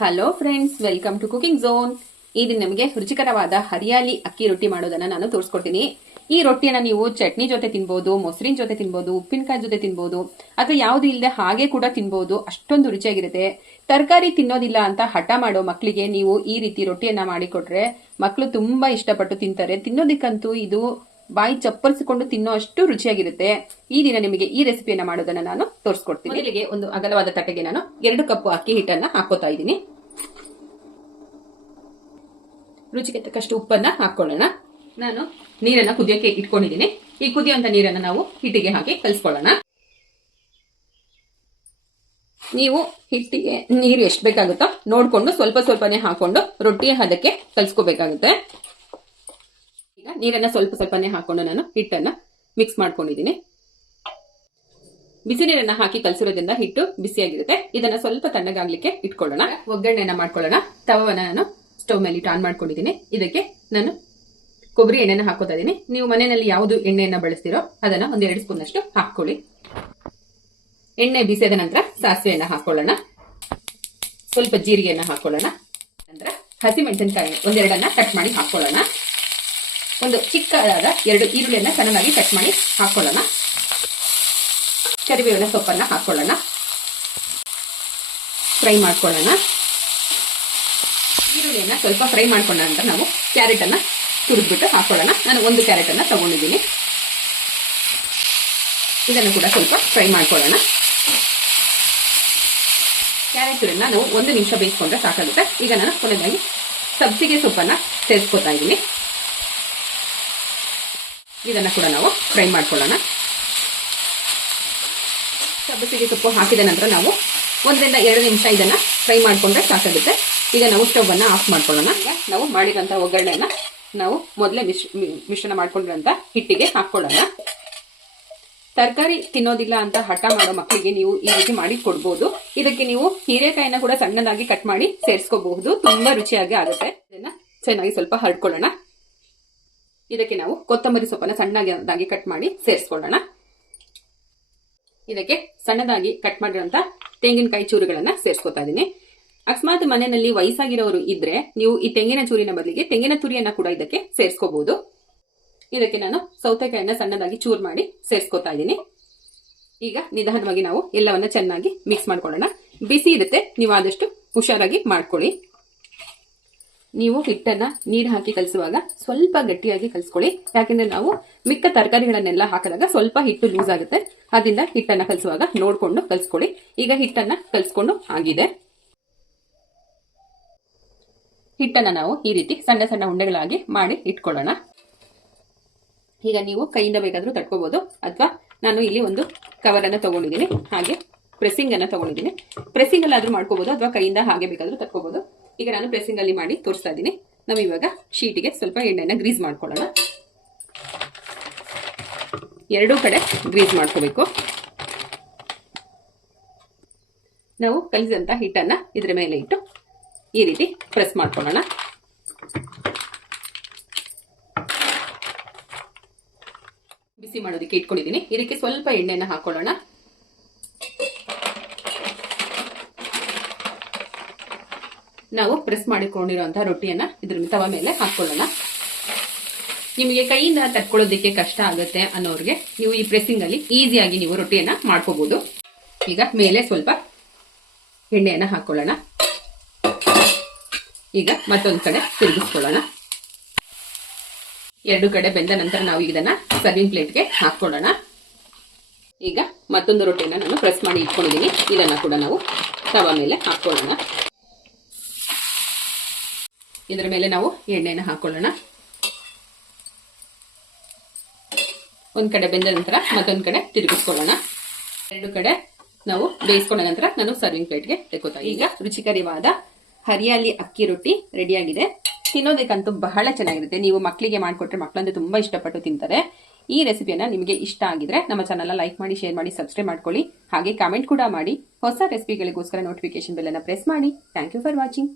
Hello friends, welcome to cooking zone. ಇದು ನಮಗೆ ರುಚಿಕರವಾದ ಹರಿಯಾಲಿ ಅಕ್ಕಿ ರೊಟ್ಟಿ ಮಾಡೋದನ್ನ ನಾನು ತೋರಿಸ್ಕೊಡ್ತೀನಿ. ಈ ರೊಟ್ಟಿಯನ್ನ ನೀವು ಚಟ್ನಿ ಜೊತೆ ತಿನ್ಬಹುದು, ಮೊಸರಿನ ಜೊತೆ ತಿನ್ಬಹುದು, ಉಪ್ಪಿನಕಾಯಿ ಜೊತೆ ತಿನ್ಬಹುದು, ಅಥವಾ ಯಾವ್ದು ಇಲ್ಲದೆ ಹಾಗೆ ಕೂಡ ತಿನ್ಬಹುದು. ಅಷ್ಟೊಂದು ರುಚಿಯಾಗಿರುತ್ತೆ. ತರಕಾರಿ ತಿನ್ನೋದಿಲ್ಲ ಅಂತ ಹಠ ಮಾಡೋ ಮಕ್ಕಳಿಗೆ ನೀವು ಈ ರೀತಿ ರೊಟ್ಟಿಯನ್ನ ಮಾಡಿಕೊಟ್ರೆ ಮಕ್ಕಳು ತುಂಬಾ ಇಷ್ಟಪಟ್ಟು ತಿಂತಾರೆ. ತಿನ್ನೋದಿಕ್ಕಂತೂ ಇದು ಬಾಯಿ ಚಪ್ಪರಿಸಿಕೊಂಡು ತಿನ್ನೋ ಅಷ್ಟು ರುಚಿಯಾಗಿರುತ್ತೆ. ಈ ದಿನ ನಿಮಗೆ ಈ ರೆಸಿಪಿಯನ್ನ ಮಾಡೋದನ್ನ ನಾನು ತೋರಿಸ್ಕೊಡ್ತೀನಿ. ಮೊದಲಿಗೆ ಒಂದು ಅಗಲವಾದ ತಟ್ಟೆಗೆ ನಾನು 2 ಕಪ್ ಅಕ್ಕಿ ಹಿಟ್ಟನ್ನ ಹಾಕೋತಾ ಇದ್ದೀನಿ. ರುಚಿಗೆ ತಕ್ಕಷ್ಟು ಉಪ್ಪನ್ನ ಹಾಕೊಳ್ಳೋಣ. ನಾನು ನೀರನ್ನ ಕುದಿಯೋಕೆ ಇಟ್ಕೊಂಡಿದ್ದೀನಿ. ಈ ಕುದಿಯುವಂತ ನೀರನ್ನ ನಾವು ಹಿಟ್ಟಿಗೆ ಹಾಕಿ ಕಲಿಸ್ಕೊಳ್ಳೋಣ. ನೀವು ಹಿಟ್ಟಿಗೆ ನೀರು ಎಷ್ಟು ಬೇಕಾಗುತ್ತೋ ನೋಡ್ಕೊಂಡು ಸ್ವಲ್ಪ ಸ್ವಲ್ಪನೇ ಹಾಕೊಂಡು ರೊಟ್ಟಿಯ ಹದಕ್ಕೆ ಕಲಿಸ್ಕೋಬೇಕಾಗುತ್ತೆ. ಈಗ ನೀರನ್ನ ಸ್ವಲ್ಪ ಸ್ವಲ್ಪನೇ ಹಾಕೊಂಡು ನಾನು ಹಿಟ್ಟನ್ನ ಮಿಕ್ಸ್ ಮಾಡ್ಕೊಂಡಿದ್ದೀನಿ. ಬಿಸಿ ನೀರನ್ನ ಹಾಕಿ ಕಲಸಿರೋದ್ರಿಂದ ಹಿಟ್ಟು ಬಿಸಿಯಾಗಿರುತ್ತೆ. ಇದನ್ನ ಸ್ವಲ್ಪ ತಣ್ಣಗಾಗ್ಲಿಕ್ಕೆ ಇಟ್ಕೊಳ್ಳೋಣ. ಒಗ್ಗರಣೆಯನ್ನ ಮಾಡ್ಕೊಳ್ಳೋಣ. ತವವನ್ನ ನಾನು ಸ್ಟವ್ ಮೇಲೆ ಇಟ್ಟು ಆನ್ ಮಾಡ್ಕೊಂಡಿದ್ದೀನಿ. ಇದಕ್ಕೆ ನಾನು ಕೊಬ್ಬರಿ ಎಣ್ಣೆನ ಹಾಕೋತಾ ಇದ್ದೀನಿ. ನೀವು ಮನೆಯಲ್ಲಿ ಯಾವುದು ಎಣ್ಣೆಯನ್ನ ಬಳಸ್ತೀರೋ ಅದನ್ನ 1-2 ಸ್ಪೂನ್ ಅಷ್ಟು ಹಾಕೊಳ್ಳಿ. ಎಣ್ಣೆ ಬಿಸಿಯಾದ ನಂತರ ಸಾಸಿವೆಯನ್ನ ಹಾಕೊಳ್ಳೋಣ. ಸ್ವಲ್ಪ ಜೀರಿಗೆಯನ್ನ ಹಾಕೊಳ್ಳೋಣ. ನಂತರ ಹಸಿಮೆಣಸಿನಕಾಯಿ 1-2 ಕಟ್ ಮಾಡಿ ಹಾಕೊಳ್ಳೋಣ. ಒಂದು ಚಿಕ್ಕದಾದ 2 ಈರುಳ್ಳಿಯನ್ನ ಸಣ್ಣದಾಗಿ ಕಟ್ ಮಾಡಿ ಹಾಕೊಳ್ಳೋಣ. ಕರಿಬೇವಿನ ಸೊಪ್ಪನ್ನ ಹಾಕೊಳ್ಳೋಣ. ಫ್ರೈ ಮಾಡ್ಕೊಳ್ಳೋಣ. ಈರುಳ್ಳಿಯನ್ನ ಸ್ವಲ್ಪ ಫ್ರೈ ಮಾಡ್ಕೊಂಡ ನಂತರ ನಾವು ಕ್ಯಾರೆಟ್ ಅನ್ನ ತುರಿದ್ಬಿಟ್ಟು ಹಾಕೊಳ್ಳೋಣ. ನಾನು 1 ಕ್ಯಾರೆಟ್ ಅನ್ನ ತಗೊಂಡಿದ್ದೀನಿ. ಇದನ್ನು ಕೂಡ ಸ್ವಲ್ಪ ಫ್ರೈ ಮಾಡ್ಕೊಳ್ಳೋಣ. ಕ್ಯಾರೆಟ್ ತುರಿನ ನಾವು 1 ನಿಮಿಷ ಬೇಯಿಸ್ಕೊಂಡ್ರೆ ಸಾಕಾಗುತ್ತೆ. ಈಗ ನಾನು ಕೊನೆಯದಾಗಿ ಸಬ್ಸಿಗೆ ಸೊಪ್ಪನ್ನ ಸೇರಿಸ್ಕೊತಾ ಇದ್ದೀನಿ. ಇದನ್ನ ಕೂಡ ನಾವು ಫ್ರೈ ಮಾಡ್ಕೊಳ್ಳೋಣ. ಸಬ್ಬಸಿಗೆ ಸೊಪ್ಪು ಹಾಕಿದ ನಂತರ ನಾವು 1-2 ನಿಮಿಷ ಇದನ್ನ ಫ್ರೈ ಮಾಡ್ಕೊಂಡ್ರೆ ಸಾಕಾಗುತ್ತೆ. ಈಗ ನಾವು ಸ್ಟವ್ ಅನ್ನ ಆಫ್ ಮಾಡ್ಕೊಳ್ಳೋಣ. ಈಗ ನಾವು ಮಾಡಿರುವಂತಹ ಒಗ್ಗರಣೆಯನ್ನ ನಾವು ಮೊದಲೇ ಮಿಶ್ರಣ ಮಾಡ್ಕೊಂಡಿರೋಂತ ಹಿಟ್ಟಿಗೆ ಹಾಕೊಳ್ಳೋಣ. ತರಕಾರಿ ತಿನ್ನೋದಿಲ್ಲ ಅಂತ ಹಠ ಮಾಡೋ ಮಕ್ಕಳಿಗೆ ನೀವು ಈ ರೀತಿ ಮಾಡಿ ಕೊಡ್ಬೋದು. ಇದಕ್ಕೆ ನೀವು ಹೀರೆಕಾಯಿನ ಕೂಡ ಸಣ್ಣದಾಗಿ ಕಟ್ ಮಾಡಿ ಸೇರಿಸ್ಕೋಬಹುದು. ತುಂಬಾ ರುಚಿಯಾಗಿ ಆಗುತ್ತೆ. ಇದನ್ನ ಚೆನ್ನಾಗಿ ಸ್ವಲ್ಪ ಹರಡ್ಕೊಳ್ಳೋಣ. ಇದಕ್ಕೆ ನಾವು ಕೊತ್ತಂಬರಿ ಸೊಪ್ಪನ್ನ ಸಣ್ಣದಾಗಿ ಕಟ್ ಮಾಡಿ ಸೇರಿಸ್ಕೊಳ್ಳೋಣ. ಇದಕ್ಕೆ ಸಣ್ಣದಾಗಿ ಕಟ್ ಮಾಡಿರುವಂತ ತೆಂಗಿನಕಾಯಿ ಚೂರುಗಳನ್ನ ಸೇರಿಸ್ಕೊತಾ ಇದ್ದೀನಿ. ಅಕಸ್ಮಾತ್ ಮನೆಯಲ್ಲಿ ವಯಸ್ಸಾಗಿರೋರು ಇದ್ರೆ ನೀವು ಈ ತೆಂಗಿನ ಚೂರಿನ ಬದಲಿಗೆ ತೆಂಗಿನ ತುರಿಯನ್ನ ಕೂಡ ಇದಕ್ಕೆ ಸೇರಿಸ್ಕೋಬಹುದು. ಇದಕ್ಕೆ ನಾನು ಸೌತೆಕಾಯಿಯನ್ನ ಸಣ್ಣದಾಗಿ ಚೂರು ಮಾಡಿ ಸೇರಿಸ್ಕೊತಾ ಇದ್ದೀನಿ. ಈಗ ನಿಧಾನವಾಗಿ ನಾವು ಎಲ್ಲವನ್ನ ಚೆನ್ನಾಗಿ ಮಿಕ್ಸ್ ಮಾಡ್ಕೊಳ್ಳೋಣ. ಬಿಸಿ ಇರುತ್ತೆ, ನೀವು ಆದಷ್ಟು ಹುಷಾರಾಗಿ ಮಾಡ್ಕೊಳ್ಳಿ. ನೀವು ಹಿಟ್ಟನ್ನ ನೀರು ಹಾಕಿ ಕಲಿಸುವಾಗ ಸ್ವಲ್ಪ ಗಟ್ಟಿಯಾಗಿ ಕಲಿಸ್ಕೊಳ್ಳಿ. ಯಾಕೆಂದ್ರೆ ನಾವು ಮಿಕ್ಕ ತರಕಾರಿಗಳನ್ನೆಲ್ಲ ಹಾಕಿದಾಗ ಸ್ವಲ್ಪ ಹಿಟ್ಟು ಲೂಸ್ ಆಗುತ್ತೆ. ಅದರಿಂದ ಹಿಟ್ಟನ್ನ ಕಲಿಸುವಾಗ ನೋಡ್ಕೊಂಡು ಕಲಿಸ್ಕೊಳ್ಳಿ. ಈಗ ಹಿಟ್ಟನ್ನ ಕಲಿಸ್ಕೊಂಡು ಆಗಿದೆ. ಹಿಟ್ಟನ್ನ ನಾವು ಈ ರೀತಿ ಸಣ್ಣ ಸಣ್ಣ ಉಂಡೆಗಳಾಗಿ ಮಾಡಿ ಇಟ್ಕೊಳ್ಳೋಣ. ಈಗ ನೀವು ಕೈಯಿಂದ ಬೇಕಾದ್ರೂ ತಟ್ಕೋಬಹುದು, ಅಥವಾ ನಾನು ಇಲ್ಲಿ ಒಂದು ಕವರ್ ಅನ್ನ ತಗೊಂಡಿದ್ದೀನಿ. ಹಾಗೆ ಪ್ರೆಸ್ಸಿಂಗ್ ಅನ್ನ ತಗೊಂಡಿದ್ದೀನಿ. ಪ್ರೆಸ್ಸಿಂಗ್ ಅಲ್ಲಾದ್ರೂ ಮಾಡ್ಕೋಬಹುದು, ಅಥವಾ ಕೈಯಿಂದ ಹಾಗೆ ಬೇಕಾದ್ರೂ ತಟ್ಕೋಬಹುದು. ಈಗ ನಾನು ಪ್ರೆಸ್ಸಿಂಗ್ ಅಲ್ಲಿ ಮಾಡಿ ತೋರಿಸ್ತಾ ಇದ್ದೀನಿ. ನಾವು ಇವಾಗ ಶೀಟಿಗೆ ಸ್ವಲ್ಪ ಎಣ್ಣೆನ ಗ್ರೀಸ್ ಮಾಡ್ಕೊಳ್ಳೋಣ. 2 ಕಡೆ ಗ್ರೀಸ್ ಮಾಡ್ಕೋಬೇಕು. ನಾವು ಕಲಿಸಿದಂತ ಹಿಟ್ಟನ್ನ ಇದ್ರ ಮೇಲೆ ಇಟ್ಟು ಈ ರೀತಿ ಪ್ರೆಸ್ ಮಾಡ್ಕೊಳ್ಳೋಣ. ಬಿಸಿ ಮಾಡೋದಕ್ಕೆ ಇಟ್ಕೊಂಡಿದ್ದೀನಿ. ಇದಕ್ಕೆ ಸ್ವಲ್ಪ ಎಣ್ಣೆನ ಹಾಕೊಳ್ಳೋಣ. ನಾವು ಪ್ರೆಸ್ ಮಾಡಿಕೊಂಡಿರುವಂತಹ ರೊಟ್ಟಿಯನ್ನ ಇದ್ರ ತವ ಮೇಲೆ ಹಾಕೊಳ್ಳೋಣ. ನಿಮಗೆ ಕೈಯಿಂದ ತಟ್ಕೊಳ್ಳೋದಕ್ಕೆ ಕಷ್ಟ ಆಗುತ್ತೆ ಅನ್ನೋರಿಗೆ ನೀವು ಈ ಪ್ರೆಸ್ಸಿಂಗ್ ಅಲ್ಲಿ ಈಸಿಯಾಗಿ ನೀವು ರೊಟ್ಟಿಯನ್ನ ಮಾಡ್ಕೋಬಹುದು. ಈಗ ಮೇಲೆ ಸ್ವಲ್ಪ ಎಣ್ಣೆಯನ್ನ ಹಾಕೊಳ್ಳೋಣ. ಈಗ ಮತ್ತೊಂದು ಕಡೆ ತಿರುಗಿಸ್ಕೊಳ್ಳೋಣ. 2 ಕಡೆ ಬೆಂದ ನಂತರ ನಾವು ಇದನ್ನ ಸರ್ವಿಂಗ್ ಪ್ಲೇಟ್ಗೆ ಹಾಕೊಳ್ಳೋಣ. ಈಗ ಮತ್ತೊಂದು ರೊಟ್ಟಿಯನ್ನ ನಾನು ಪ್ರೆಸ್ ಮಾಡಿ ಇಟ್ಕೊಂಡಿದ್ದೀನಿ. ಇದನ್ನ ಕೂಡ ನಾವು ತವ ಮೇಲೆ ಹಾಕೊಳ್ಳೋಣ. ಇದರ ಮೇಲೆ ನಾವು ಎಣ್ಣೆನ ಹಾಕೊಳ್ಳೋಣ. ಒಂದ್ ಕಡೆ ಬೆಂದ ನಂತರ ಮತ್ತೊಂದು ಕಡೆ ತಿರುಗಿಸ್ಕೊಳ್ಳೋಣ. 2 ಕಡೆ ನಾವು ಬೇಯಿಸ್ಕೊಂಡ ನಂತರ ನಾನು ಸರ್ವಿಂಗ್ ಪ್ಲೇಟ್ಗೆ ತೆಕ್ಕೋತಾ. ಈಗ ರುಚಿಕರವಾದ ಹರಿಯಾಲಿ ಅಕ್ಕಿ ರೊಟ್ಟಿ ರೆಡಿಯಾಗಿದೆ. ತಿನ್ನೋದಕ್ಕಂತೂ ಬಹಳ ಚೆನ್ನಾಗಿರುತ್ತೆ. ನೀವು ಮಕ್ಕಳಿಗೆ ಮಾಡಿಕೊಟ್ರೆ ಮಕ್ಕಳಂತೂ ತುಂಬಾ ಇಷ್ಟಪಟ್ಟು ತಿಂತಾರೆ. ಈ ರೆಸಿಪಿಯನ್ನ ನಿಮಗೆ ಇಷ್ಟ ಆಗಿದ್ರೆ ನಮ್ಮ ಚಾನಲ್ ಲೈಕ್ ಮಾಡಿ, ಶೇರ್ ಮಾಡಿ, ಸಬ್ಸ್ಕ್ರೈಬ್ ಮಾಡ್ಕೊಳ್ಳಿ. ಹಾಗೆ ಕಾಮೆಂಟ್ ಕೂಡ ಮಾಡಿ. ಹೊಸ ರೆಸಿಪಿಗಳಿಗೋಸ್ಕರ ನೋಟಿಫಿಕೇಶನ್ ಬೆಲ್ ಅನ್ನ ಪ್ರೆಸ್ ಮಾಡಿ. Thank you for watching.